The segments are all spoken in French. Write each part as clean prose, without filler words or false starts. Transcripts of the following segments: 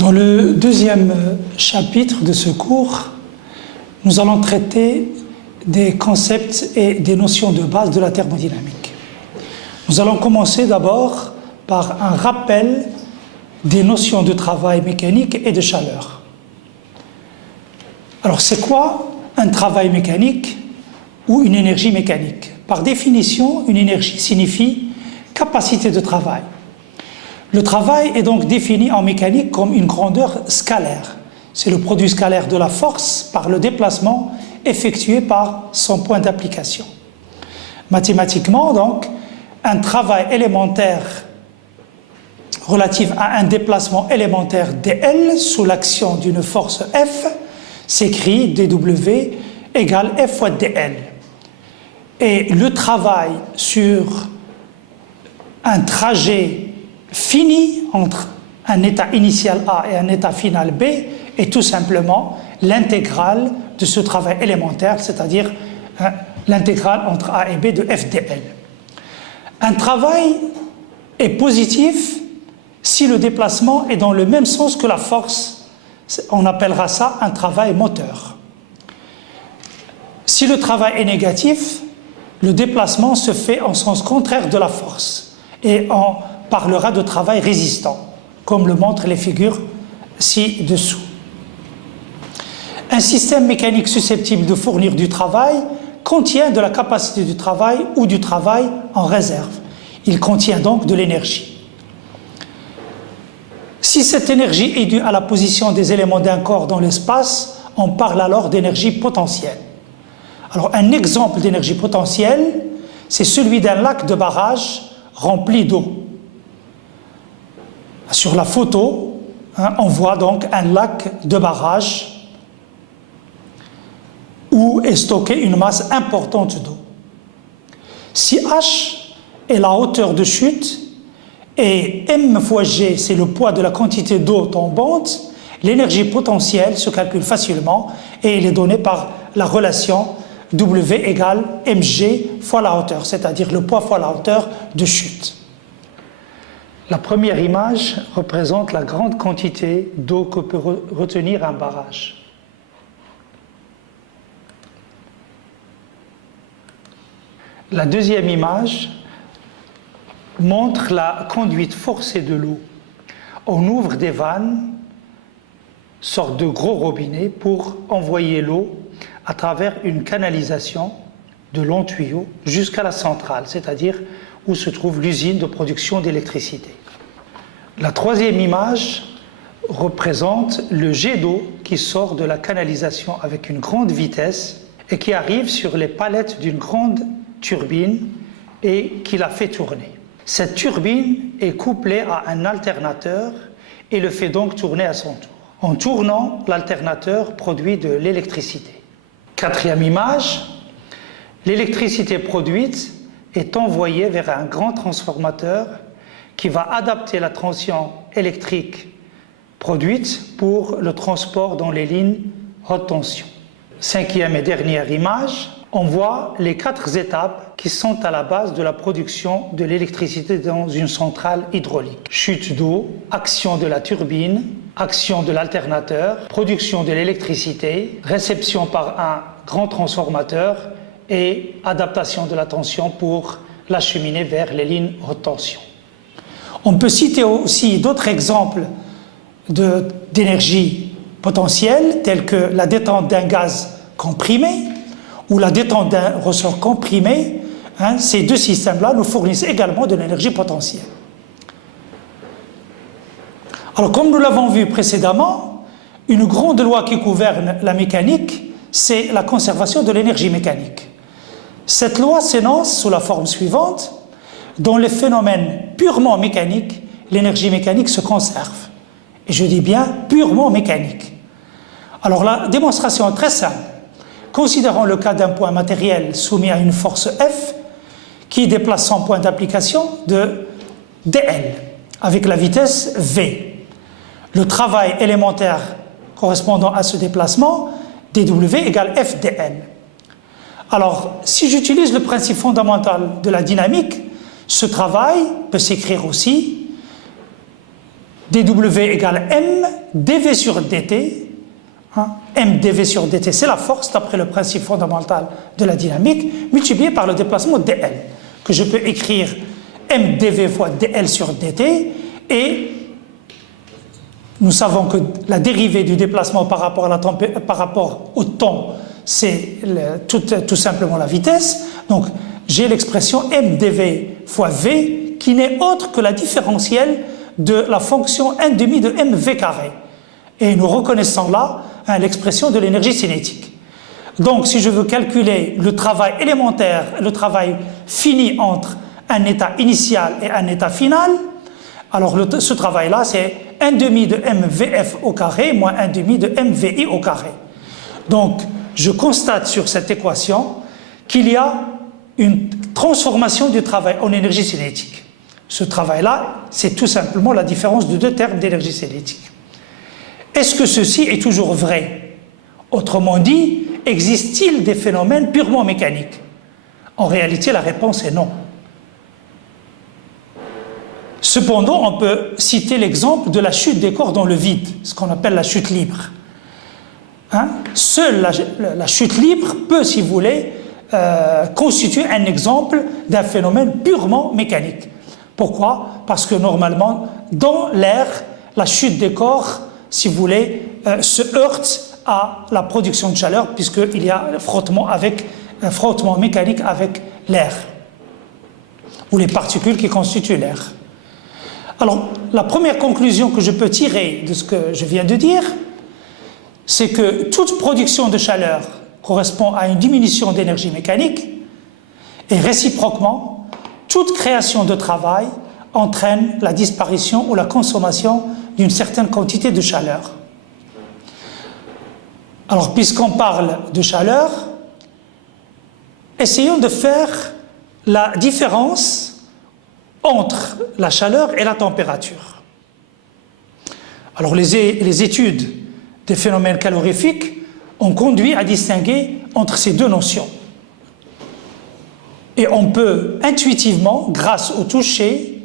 Dans le deuxième chapitre de ce cours, nous allons traiter des concepts et des notions de base de la thermodynamique. Nous allons commencer d'abord par un rappel des notions de travail mécanique et de chaleur. Alors, c'est quoi un travail mécanique ou une énergie mécanique? Par définition, une énergie signifie capacité de travail. Le travail est donc défini en mécanique comme une grandeur scalaire. C'est le produit scalaire de la force par le déplacement effectué par son point d'application. Mathématiquement, donc, un travail élémentaire relatif à un déplacement élémentaire dl sous l'action d'une force F s'écrit dW égale F fois dl. Et le travail sur un trajet fini entre un état initial A et un état final B est tout simplement l'intégrale de ce travail élémentaire, c'est-à-dire l'intégrale entre A et B de F dl. Un travail est positif si le déplacement est dans le même sens que la force. On appellera ça un travail moteur. Si le travail est négatif, le déplacement se fait en sens contraire de la force et on parlera de travail résistant, comme le montrent les figures ci-dessous. Un système mécanique susceptible de fournir du travail contient de la capacité du travail ou du travail en réserve. Il contient donc de l'énergie. Si cette énergie est due à la position des éléments d'un corps dans l'espace, on parle alors d'énergie potentielle. Alors, un exemple d'énergie potentielle, c'est celui d'un lac de barrage rempli d'eau. Sur la photo, on voit donc un lac de barrage où est stockée une masse importante d'eau. Si H est la hauteur de chute et M fois G, c'est le poids de la quantité d'eau tombante, l'énergie potentielle se calcule facilement et elle est donnée par la relation W égale mg fois la hauteur, c'est-à-dire le poids fois la hauteur de chute. La première image représente la grande quantité d'eau que peut retenir un barrage. La deuxième image montre la conduite forcée de l'eau. On ouvre des vannes, sorte de gros robinets, pour envoyer l'eau à travers une canalisation de longs tuyaux jusqu'à la centrale, c'est-à-dire où se trouve l'usine de production d'électricité. La troisième image représente le jet d'eau qui sort de la canalisation avec une grande vitesse et qui arrive sur les palettes d'une grande turbine et qui la fait tourner. Cette turbine est couplée à un alternateur et le fait donc tourner à son tour. En tournant, l'alternateur produit de l'électricité. Quatrième image, l'électricité produite est envoyée vers un grand transformateur qui va adapter la tension électrique produite pour le transport dans les lignes haute tension. Cinquième et dernière image, on voit les 4 étapes qui sont à la base de la production de l'électricité dans une centrale hydraulique. Chute d'eau, action de la turbine, action de l'alternateur, production de l'électricité, réception par un grand transformateur et adaptation de la tension pour l'acheminer vers les lignes haute tension. On peut citer aussi d'autres exemples d'énergie potentielle, tels que la détente d'un gaz comprimé ou la détente d'un ressort comprimé. Ces deux systèmes-là nous fournissent également de l'énergie potentielle. Alors, comme nous l'avons vu précédemment, une grande loi qui gouverne la mécanique, c'est la conservation de l'énergie mécanique. Cette loi s'énonce sous la forme suivante: dans les phénomènes purement mécaniques, l'énergie mécanique se conserve. Et je dis bien purement mécanique. Alors la démonstration est très simple. Considérons le cas d'un point matériel soumis à une force F qui déplace son point d'application de dl avec la vitesse v. Le travail élémentaire correspondant à ce déplacement, dw égale f dl. Alors, si j'utilise le principe fondamental de la dynamique, ce travail peut s'écrire aussi dW égale M dV sur dt. M dV sur dt, c'est la force d'après le principe fondamental de la dynamique, multiplié par le déplacement dl, que je peux écrire M dV fois dl sur dt, et nous savons que la dérivée du déplacement par rapport au temps, c'est tout simplement la vitesse. Donc j'ai l'expression M dV fois V qui n'est autre que la différentielle de la fonction 1/2 de mv carré. Et nous reconnaissons là l'expression de l'énergie cinétique. Donc si je veux calculer le travail élémentaire, le travail fini entre un état initial et un état final, alors ce travail-là, c'est 1/2 de mvf au carré moins 1/2 de mvi au carré. Donc je constate sur cette équation qu'il y a une transformation du travail en énergie cinétique. Ce travail-là, c'est tout simplement la différence de deux termes d'énergie cinétique. Est-ce que ceci est toujours vrai? Autrement dit, existe-t-il des phénomènes purement mécaniques? En réalité, la réponse est non. Cependant, on peut citer l'exemple de la chute des corps dans le vide, ce qu'on appelle la chute libre. Seule la chute libre peut, si vous voulez, constituer un exemple d'un phénomène purement mécanique. Pourquoi? Parce que normalement, dans l'air, la chute des corps, si vous voulez, se heurte à la production de chaleur, puisqu'il y a un frottement mécanique avec l'air, ou les particules qui constituent l'air. Alors, la première conclusion que je peux tirer de ce que je viens de dire, c'est que toute production de chaleur correspond à une diminution d'énergie mécanique, et réciproquement, toute création de travail entraîne la disparition ou la consommation d'une certaine quantité de chaleur. Alors, puisqu'on parle de chaleur, essayons de faire la différence entre la chaleur et la température. Alors, les études des phénomènes calorifiques ont conduit à distinguer entre ces deux notions. Et on peut intuitivement, grâce au toucher,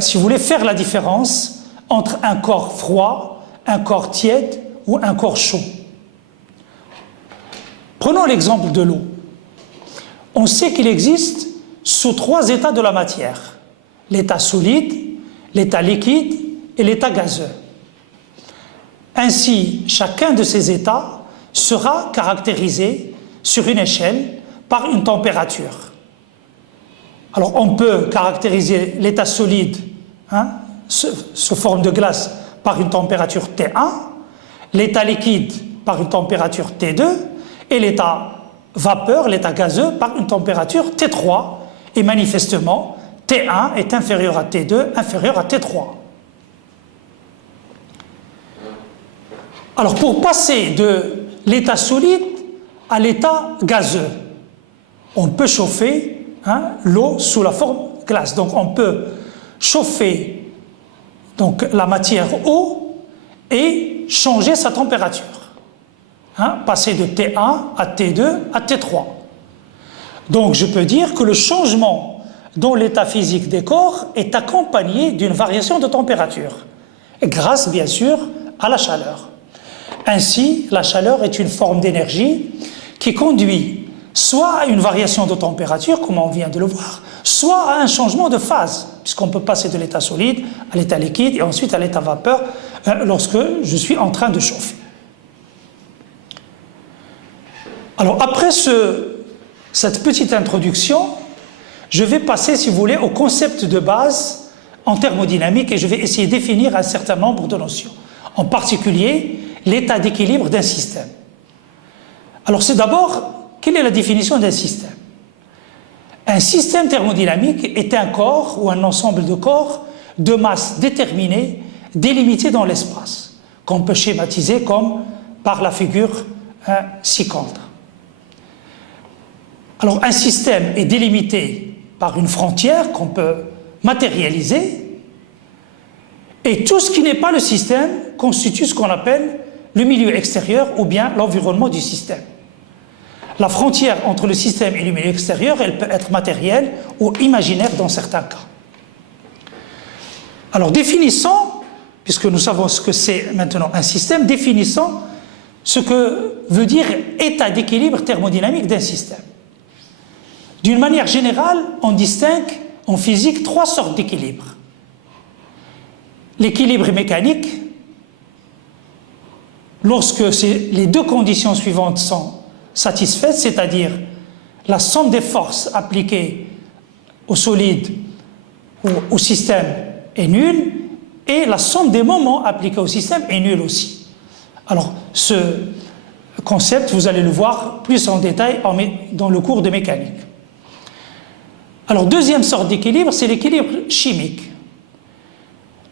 si vous voulez, faire la différence entre un corps froid, un corps tiède ou un corps chaud. Prenons l'exemple de l'eau. On sait qu'il existe sous trois états de la matière: l'état solide, l'état liquide et l'état gazeux. Ainsi, chacun de ces états sera caractérisé sur une échelle par une température. Alors on peut caractériser l'état solide sous forme de glace par une température T1, l'état liquide par une température T2 et l'état vapeur, l'état gazeux, par une température T3. Et manifestement, T1 est inférieur à T2, inférieur à T3. Alors pour passer de l'état solide à l'état gazeux, on peut chauffer l'eau sous la forme glace. Donc on peut chauffer la matière eau et changer sa température. Passer de T1 à T2 à T3. Donc je peux dire que le changement dans l'état physique des corps est accompagné d'une variation de température, grâce bien sûr à la chaleur. Ainsi, la chaleur est une forme d'énergie qui conduit soit à une variation de température, comme on vient de le voir, soit à un changement de phase, puisqu'on peut passer de l'état solide à l'état liquide et ensuite à l'état vapeur lorsque je suis en train de chauffer. Alors après cette petite introduction, je vais passer, si vous voulez, au concept de base en thermodynamique et je vais essayer de définir un certain nombre de notions, en particulier l'état d'équilibre d'un système. Alors c'est d'abord, quelle est la définition d'un système? Un système thermodynamique est un corps ou un ensemble de corps de masse déterminée, délimité dans l'espace, qu'on peut schématiser comme par la figure ci-contre. Alors un système est délimité par une frontière qu'on peut matérialiser, et tout ce qui n'est pas le système constitue ce qu'on appelle le milieu extérieur ou bien l'environnement du système. La frontière entre le système et le milieu extérieur, elle peut être matérielle ou imaginaire dans certains cas. Alors définissons puisque nous savons ce que c'est maintenant un système, définissons ce que veut dire état d'équilibre thermodynamique d'un système. D'une manière générale, on distingue en physique 3 sortes d'équilibre. L'équilibre mécanique, lorsque les 2 conditions suivantes sont satisfaites, c'est-à-dire la somme des forces appliquées au solide ou au système est nulle, et la somme des moments appliqués au système est nulle aussi. Alors, ce concept, vous allez le voir plus en détail dans le cours de mécanique. Alors, deuxième sorte d'équilibre, c'est l'équilibre chimique.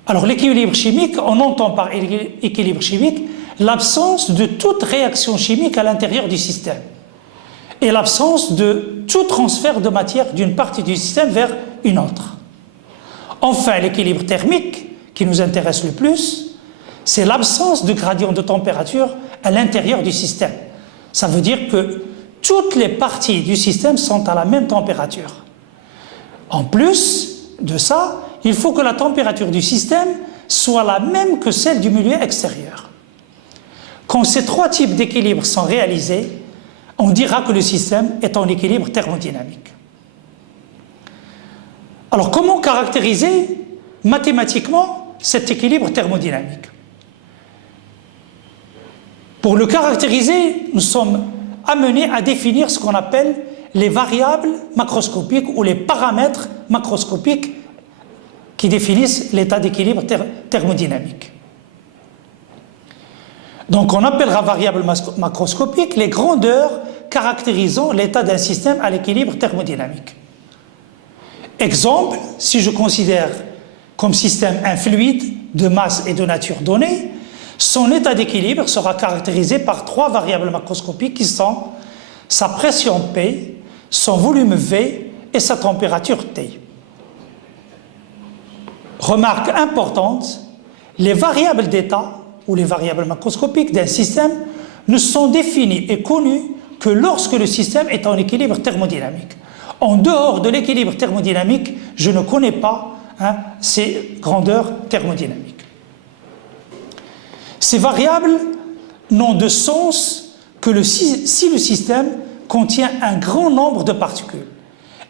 Alors, l'équilibre chimique, on entend par équilibre chimique l'absence de toute réaction chimique à l'intérieur du système et l'absence de tout transfert de matière d'une partie du système vers une autre. Enfin, l'équilibre thermique, qui nous intéresse le plus, c'est l'absence de gradient de température à l'intérieur du système. Ça veut dire que toutes les parties du système sont à la même température. En plus de ça, il faut que la température du système soit la même que celle du milieu extérieur. Quand ces 3 types d'équilibre sont réalisés, on dira que le système est en équilibre thermodynamique. Alors, comment caractériser mathématiquement cet équilibre thermodynamique? Pour le caractériser, nous sommes amenés à définir ce qu'on appelle les variables macroscopiques ou les paramètres macroscopiques qui définissent l'état d'équilibre thermodynamique. Donc on appellera variables macroscopiques les grandeurs caractérisant l'état d'un système à l'équilibre thermodynamique. Exemple, si je considère comme système un fluide de masse et de nature donnée, son état d'équilibre sera caractérisé par 3 variables macroscopiques qui sont sa pression P, son volume V et sa température T. Remarque importante, les variables d'état ou les variables macroscopiques d'un système ne sont définies et connues que lorsque le système est en équilibre thermodynamique. En dehors de l'équilibre thermodynamique, je ne connais pas ces grandeurs thermodynamiques. Ces variables n'ont de sens que si le système contient un grand nombre de particules.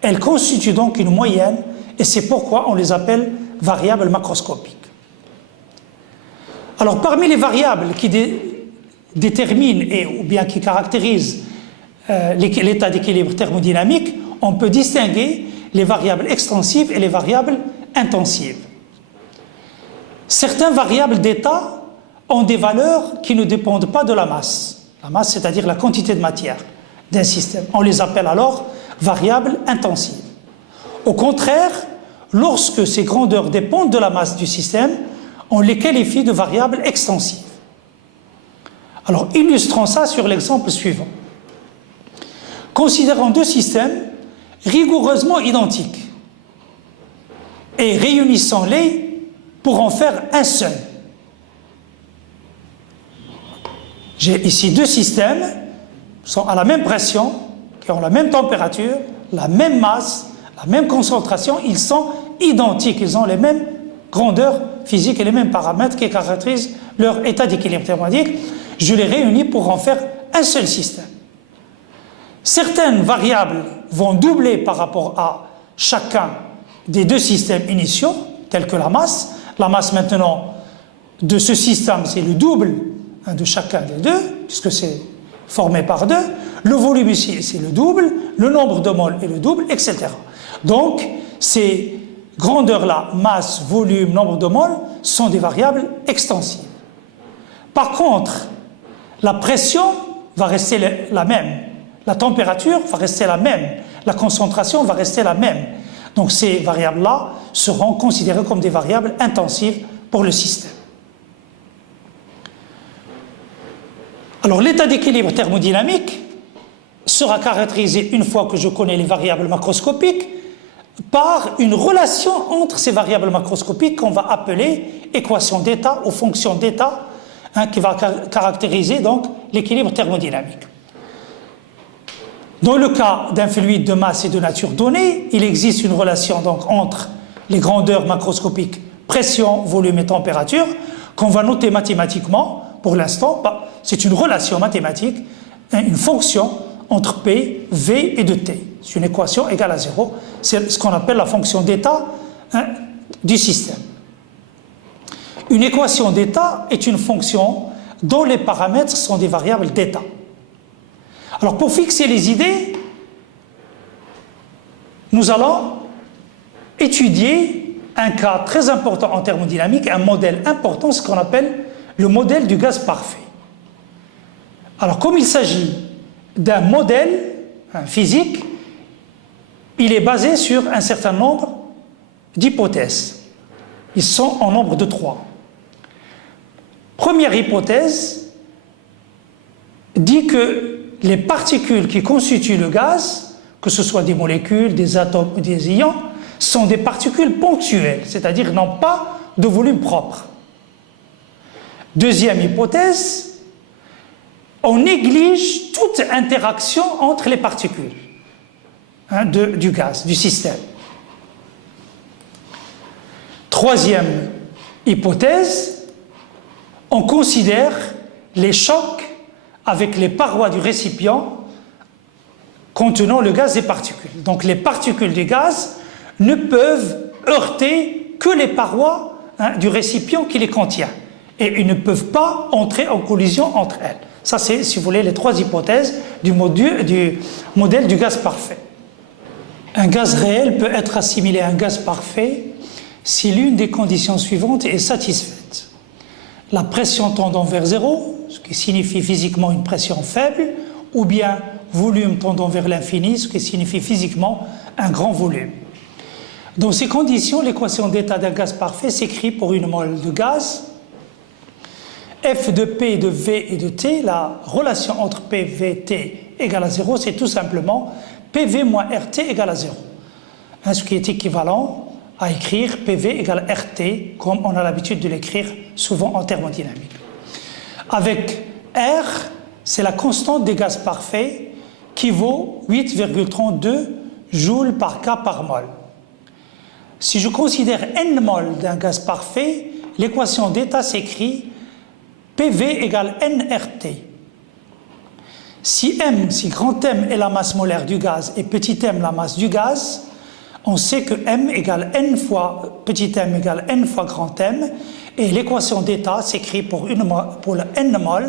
Elles constituent donc une moyenne et c'est pourquoi on les appelle variables macroscopiques. Alors parmi les variables qui déterminent ou bien qui caractérisent l'état d'équilibre thermodynamique, on peut distinguer les variables extensives et les variables intensives. Certaines variables d'état ont des valeurs qui ne dépendent pas de la masse. La masse, c'est-à-dire la quantité de matière d'un système. On les appelle alors variables intensives. Au contraire, lorsque ces grandeurs dépendent de la masse du système, on les qualifie de variables extensives. Alors, illustrons ça sur l'exemple suivant. Considérons 2 systèmes rigoureusement identiques et réunissons-les pour en faire un seul. J'ai ici 2 systèmes qui sont à la même pression, qui ont la même température, la même masse, la même concentration, ils sont identiques, ils ont les mêmes grandeurs physiques et les mêmes paramètres qui caractérisent leur état d'équilibre thermodynamique. Je les réunis pour en faire un seul système. Certaines variables vont doubler par rapport à chacun des 2 systèmes initiaux, tels que la masse. La masse maintenant de ce système, c'est le double de chacun des 2, puisque c'est formé par 2. Le volume ici, c'est le double. Le nombre de moles est le double, etc. Donc, ces grandeurs-là, masse, volume, nombre de moles, sont des variables extensives. Par contre, la pression va rester la même. La température va rester la même. La concentration va rester la même. Donc ces variables-là seront considérées comme des variables intensives pour le système. Alors l'état d'équilibre thermodynamique sera caractérisé, une fois que je connais les variables macroscopiques, par une relation entre ces variables macroscopiques qu'on va appeler équation d'état ou fonction d'état, qui va caractériser donc l'équilibre thermodynamique. Dans le cas d'un fluide de masse et de nature donnée, il existe une relation donc entre les grandeurs macroscopiques pression, volume et température, qu'on va noter mathématiquement. Pour l'instant, c'est une relation mathématique, une fonction entre P, V et de T. C'est une équation égale à 0. C'est ce qu'on appelle la fonction d'état du système. Une équation d'état est une fonction dont les paramètres sont des variables d'état. Alors pour fixer les idées, nous allons étudier un cas très important en thermodynamique, un modèle important, ce qu'on appelle le modèle du gaz parfait. Alors comme il s'agit d'un modèle physique, il est basé sur un certain nombre d'hypothèses. Ils sont en nombre de 3. Première hypothèse dit que les particules qui constituent le gaz, que ce soit des molécules, des atomes ou des ions, sont des particules ponctuelles, c'est-à-dire n'ont pas de volume propre. Deuxième hypothèse, on néglige toute interaction entre les particules du gaz, du système. Troisième hypothèse, on considère les chocs avec les parois du récipient contenant le gaz et particules. Donc les particules du gaz ne peuvent heurter que les parois du récipient qui les contient. Et ils ne peuvent pas entrer en collision entre elles. Ça, c'est, si vous voulez, les 3 hypothèses du modèle du gaz parfait. Un gaz réel peut être assimilé à un gaz parfait si l'une des conditions suivantes est satisfaite. La pression tendant vers 0, ce qui signifie physiquement une pression faible, ou bien volume tendant vers l'infini, ce qui signifie physiquement un grand volume. Dans ces conditions, l'équation d'état d'un gaz parfait s'écrit pour une mole de gaz. F de P, de V et de T, la relation entre P, V, T égale à 0, c'est tout simplement PV moins RT égale à 0. Ce qui est équivalent à écrire PV égale RT, comme on a l'habitude de l'écrire souvent en thermodynamique. Avec R, c'est la constante des gaz parfaits qui vaut 8,32 joules par K par mol. Si je considère N mol d'un gaz parfait, l'équation d'état s'écrit PV égale NRT. Si grand M est la masse molaire du gaz et petit m la masse du gaz, on sait que m égale n fois petit m égale n fois grand M, et l'équation d'état s'écrit pour le n mol,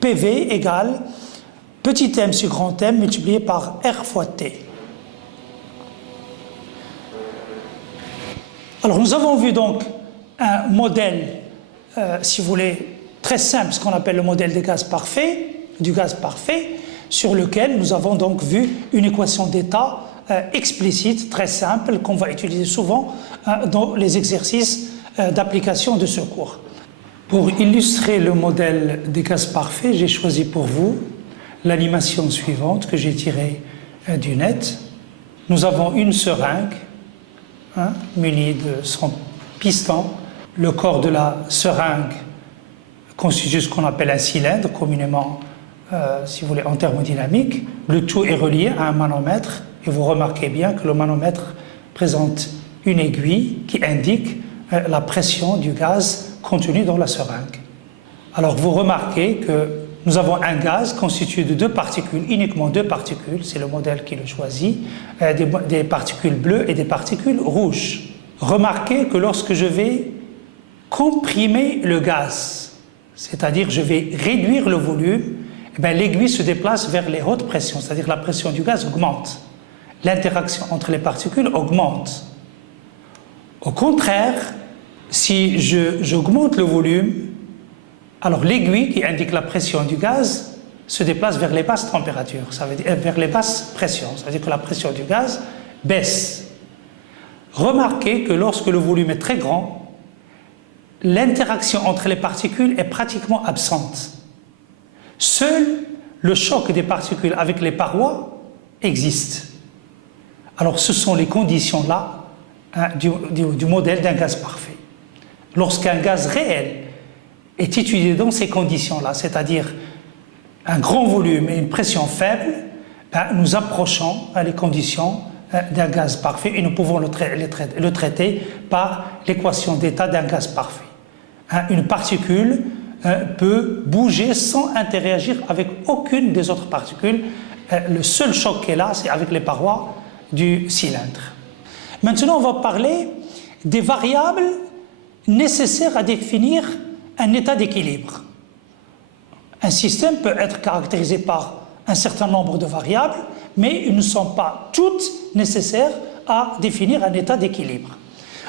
PV égale petit m sur grand M multiplié par R fois T. Alors nous avons vu donc un modèle, si vous voulez, très simple, ce qu'on appelle le modèle du gaz parfait, sur lequel nous avons donc vu une équation d'état explicite, très simple, qu'on va utiliser souvent dans les exercices d'application de ce cours. Pour illustrer le modèle des gaz parfaits, j'ai choisi pour vous l'animation suivante que j'ai tirée du net. Nous avons une seringue munie de son piston. Le corps de la seringue constitue ce qu'on appelle un cylindre, communément, si vous voulez, en thermodynamique. Le tout est relié à un manomètre, et vous remarquez bien que le manomètre présente une aiguille qui indique la pression du gaz contenu dans la seringue. Alors vous remarquez que nous avons un gaz constitué de 2 particules, uniquement 2 particules, c'est le modèle qui le choisit, des particules bleues et des particules rouges. Remarquez que lorsque je vais comprimer le gaz, c'est-à-dire je vais réduire le volume, l'aiguille se déplace vers les hautes pressions, c'est-à-dire la pression du gaz augmente. L'interaction entre les particules augmente. Au contraire, si j'augmente le volume, alors l'aiguille qui indique la pression du gaz se déplace vers les basses températures, ça veut dire vers les basses pressions, c'est-à-dire que la pression du gaz baisse. Remarquez que lorsque le volume est très grand, l'interaction entre les particules est pratiquement absente. Seul le choc des particules avec les parois existe. Alors ce sont les conditions-là du modèle d'un gaz parfait. Lorsqu'un gaz réel est étudié dans ces conditions-là, c'est-à-dire un grand volume et une pression faible, nous approchons les conditions d'un gaz parfait et nous pouvons le traiter par l'équation d'état d'un gaz parfait. Une particule peut bouger sans interagir avec aucune des autres particules. Le seul choc qu'elle a, c'est avec les parois du cylindre. Maintenant, on va parler des variables nécessaires à définir un état d'équilibre. Un système peut être caractérisé par un certain nombre de variables, mais ils ne sont pas toutes nécessaires à définir un état d'équilibre.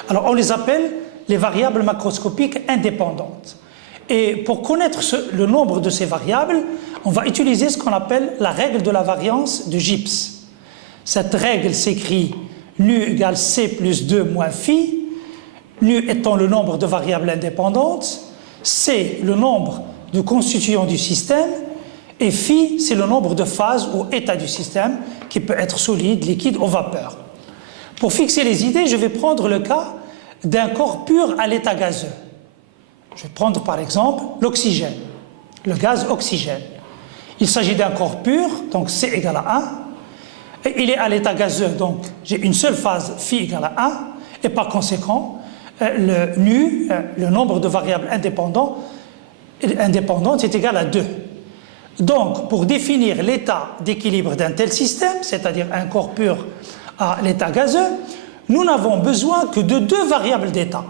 Alors, on les appelle les variables macroscopiques indépendantes. Et pour connaître le nombre de ces variables, on va utiliser ce qu'on appelle la règle de la variance de Gibbs. Cette règle s'écrit nu égale c plus 2 moins phi, nu étant le nombre de variables indépendantes, c le nombre de constituants du système, et phi c'est le nombre de phases ou états du système qui peut être solide, liquide ou vapeur. Pour fixer les idées, je vais prendre le cas d'un corps pur à l'état gazeux. Je vais prendre par exemple l'oxygène, le gaz oxygène. Il s'agit d'un corps pur, donc C égale à 1. Et il est à l'état gazeux, donc j'ai une seule phase, phi égale à 1. Et par conséquent, le nu, le nombre de variables indépendantes est égal à 2. Donc, pour définir l'état d'équilibre d'un tel système, c'est-à-dire un corps pur à l'état gazeux, nous n'avons besoin que de 2 variables d'état,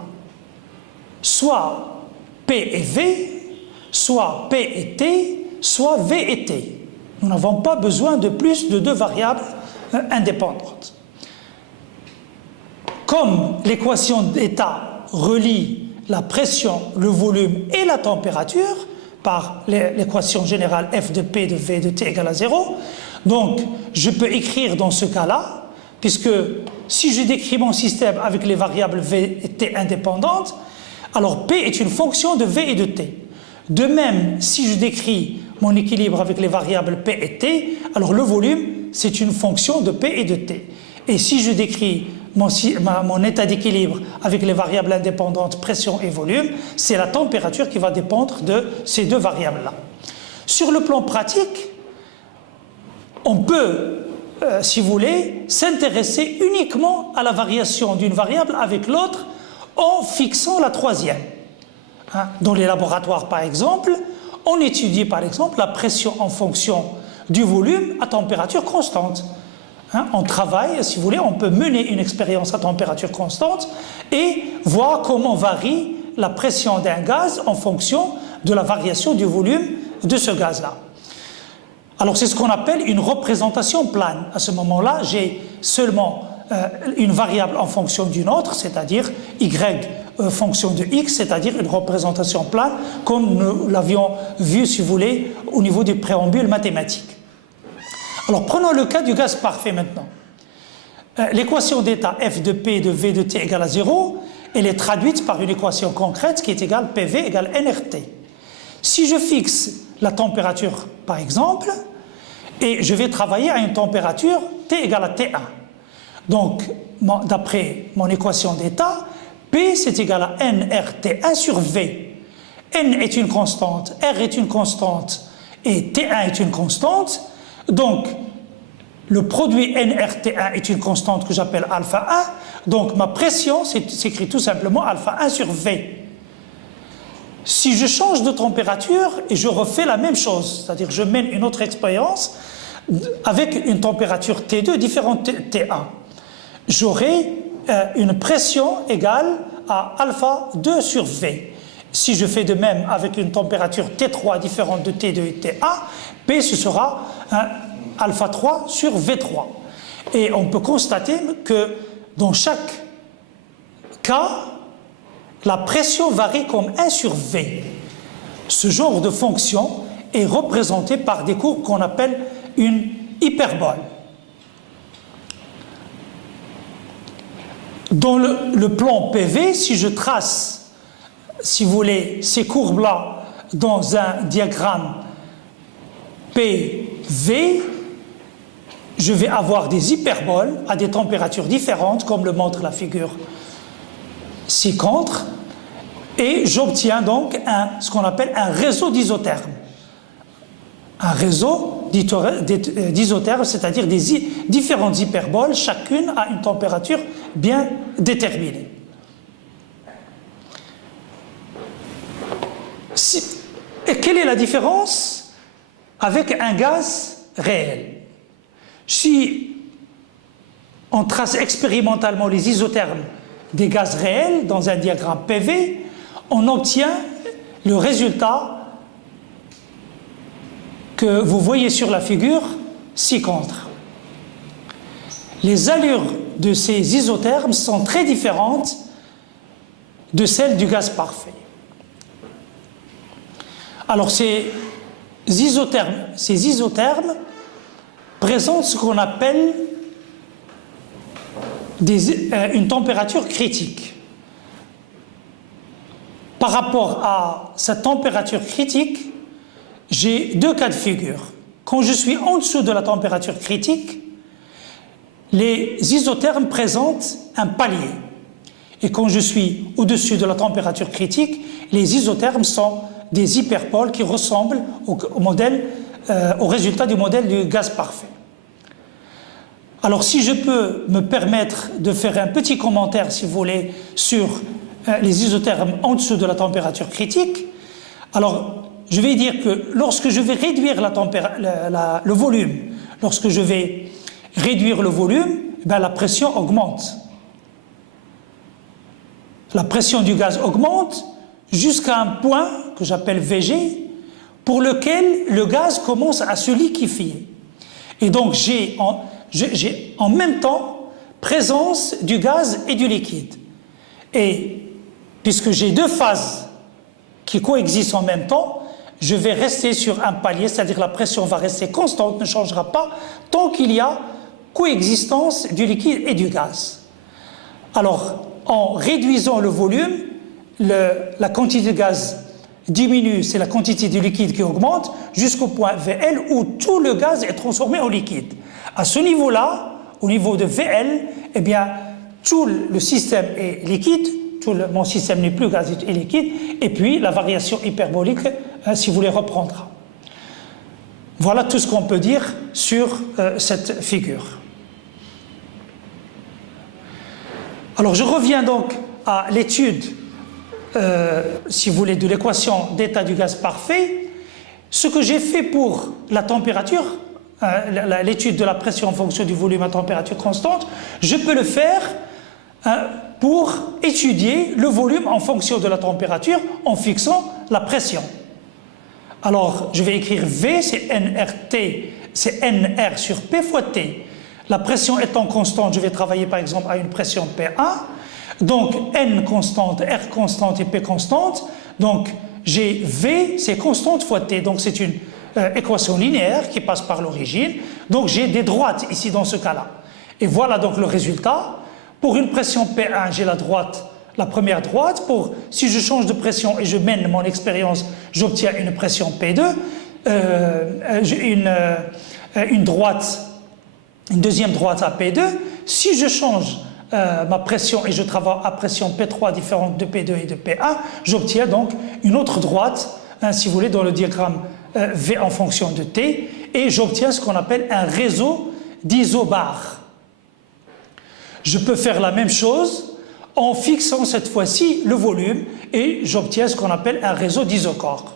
soit P et V, soit P et T, soit V et T. Nous n'avons pas besoin de plus de 2 variables indépendantes. Comme l'équation d'état relie la pression, le volume et la température par l'équation générale F de P de V de T égale à 0, donc je peux écrire dans ce cas-là, puisque si je décris mon système avec les variables V et T indépendantes, alors P est une fonction de V et de T. De même, si je décris mon équilibre avec les variables P et T, alors le volume, c'est une fonction de P et de T. Et si je décris mon état d'équilibre avec les variables indépendantes pression et volume, c'est la température qui va dépendre de ces 2 variables-là. Sur le plan pratique, on peut, si vous voulez, s'intéresser uniquement à la variation d'une variable avec l'autre en fixant la 3e. Dans les laboratoires, par exemple, on étudie par exemple la pression en fonction du volume à température constante. On travaille, si vous voulez, on peut mener une expérience à température constante et voir comment varie la pression d'un gaz en fonction de la variation du volume de ce gaz-là. Alors c'est ce qu'on appelle une représentation plane. À ce moment-là, j'ai seulement une variable en fonction d'une autre, c'est-à-dire y fonction de x, c'est-à-dire une représentation plane, comme nous l'avions vu, si vous voulez, au niveau du préambule mathématique. Alors prenons le cas du gaz parfait maintenant. L'équation d'état F de P de V de T égale à 0, elle est traduite par une équation concrète qui est égale PV égale nRT. Si je fixe la température, par exemple, et je vais travailler à une température T égale à T1. Donc, d'après mon équation d'état, P c'est égal à nRT1 sur V. N est une constante, R est une constante et T1 est une constante. Donc, le produit nRT1 est une constante que j'appelle alpha 1. Donc, ma pression s'écrit tout simplement alpha 1 sur V. Si je change de température et je refais la même chose, c'est-à-dire je mène une autre expérience avec une température T2 différente de T1, j'aurai une pression égale à alpha 2 sur V. Si je fais de même avec une température T3 différente de T2 et T1, P ce sera alpha 3 sur V3. Et on peut constater que dans chaque cas, la pression varie comme 1 sur V. Ce genre de fonction est représenté par des courbes qu'on appelle une hyperbole. Dans le plan PV, si je trace, si vous voulez, ces courbes-là dans un diagramme PV, je vais avoir des hyperboles à des températures différentes, comme le montre la figure ci-contre, et j'obtiens donc ce qu'on appelle un réseau d'isothermes. Un réseau d'isothermes, c'est-à-dire des différentes hyperboles, chacune a une température bien déterminée. Et quelle est la différence avec un gaz réel? Si on trace expérimentalement les isothermes des gaz réels dans un diagramme PV, on obtient le résultat que vous voyez sur la figure ci-contre. Les allures de ces isothermes sont très différentes de celles du gaz parfait. Alors ces isothermes présentent ce qu'on appelle une température critique. Par rapport à cette température critique, j'ai deux cas de figure. Quand je suis en dessous de la température critique, les isothermes présentent un palier. Et quand je suis au-dessus de la température critique, les isothermes sont des hyperpoles qui ressemblent au résultat du modèle du gaz parfait. Alors si je peux me permettre de faire un petit commentaire, si vous voulez, sur les isothermes en dessous de la température critique, alors je vais dire que lorsque je vais réduire le volume, lorsque je vais réduire le volume, ben la pression augmente. La pression du gaz augmente jusqu'à un point que j'appelle VG, pour lequel le gaz commence à se liquéfier. Et donc j'ai en même temps présence du gaz et du liquide. Et puisque j'ai deux phases qui coexistent en même temps, je vais rester sur un palier, c'est-à-dire la pression va rester constante, ne changera pas, tant qu'il y a coexistence du liquide et du gaz. Alors, en réduisant le volume, la quantité de gaz diminue, c'est la quantité du liquide qui augmente, jusqu'au point VL où tout le gaz est transformé en liquide. À ce niveau-là, au niveau de VL, eh bien, tout le système est liquide, mon système n'est plus gazeux et liquide, et puis la variation hyperbolique, si vous voulez, reprendra. Voilà tout ce qu'on peut dire sur cette figure. Alors je reviens donc à l'étude, si vous voulez, de l'équation d'état du gaz parfait. Ce que j'ai fait pour la température, l'étude de la pression en fonction du volume à température constante, je peux le faire pour étudier le volume en fonction de la température en fixant la pression. Alors, je vais écrire V, c'est nRT, c'est nR sur P fois T. La pression étant constante, je vais travailler par exemple à une pression P1. Donc, N constante, R constante et P constante. Donc, j'ai V, c'est constante fois T. Donc, c'est une équation linéaire qui passe par l'origine. Donc, j'ai des droites ici dans ce cas-là. Et voilà donc le résultat. Pour une pression P1, j'ai la première droite. Si je change de pression et je mène mon expérience, j'obtiens une pression P2. Une deuxième droite à P2. Si je change ma pression et je travaille à pression P3 différente de P2 et de P1, j'obtiens donc une autre droite, si vous voulez, dans le diagramme V en fonction de T, et j'obtiens ce qu'on appelle un réseau d'isobars. Je peux faire la même chose en fixant cette fois-ci le volume et j'obtiens ce qu'on appelle un réseau d'isochores.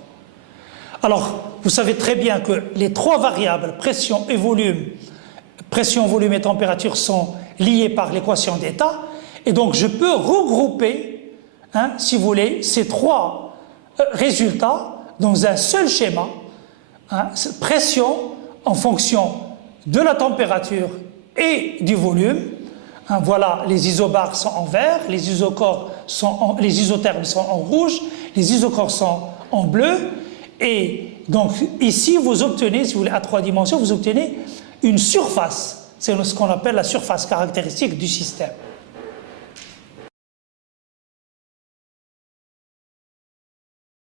Alors, vous savez très bien que les trois variables, pression, volume et température, sont liées par l'équation d'état. Et donc, je peux regrouper, si vous voulez, ces trois résultats dans un seul schéma. Pression en fonction de la température et du volume. Voilà, les isobars sont en vert, les isothermes sont en rouge, les isochores sont en bleu. Et donc ici, vous obtenez, si vous voulez, à trois dimensions, vous obtenez une surface. C'est ce qu'on appelle la surface caractéristique du système.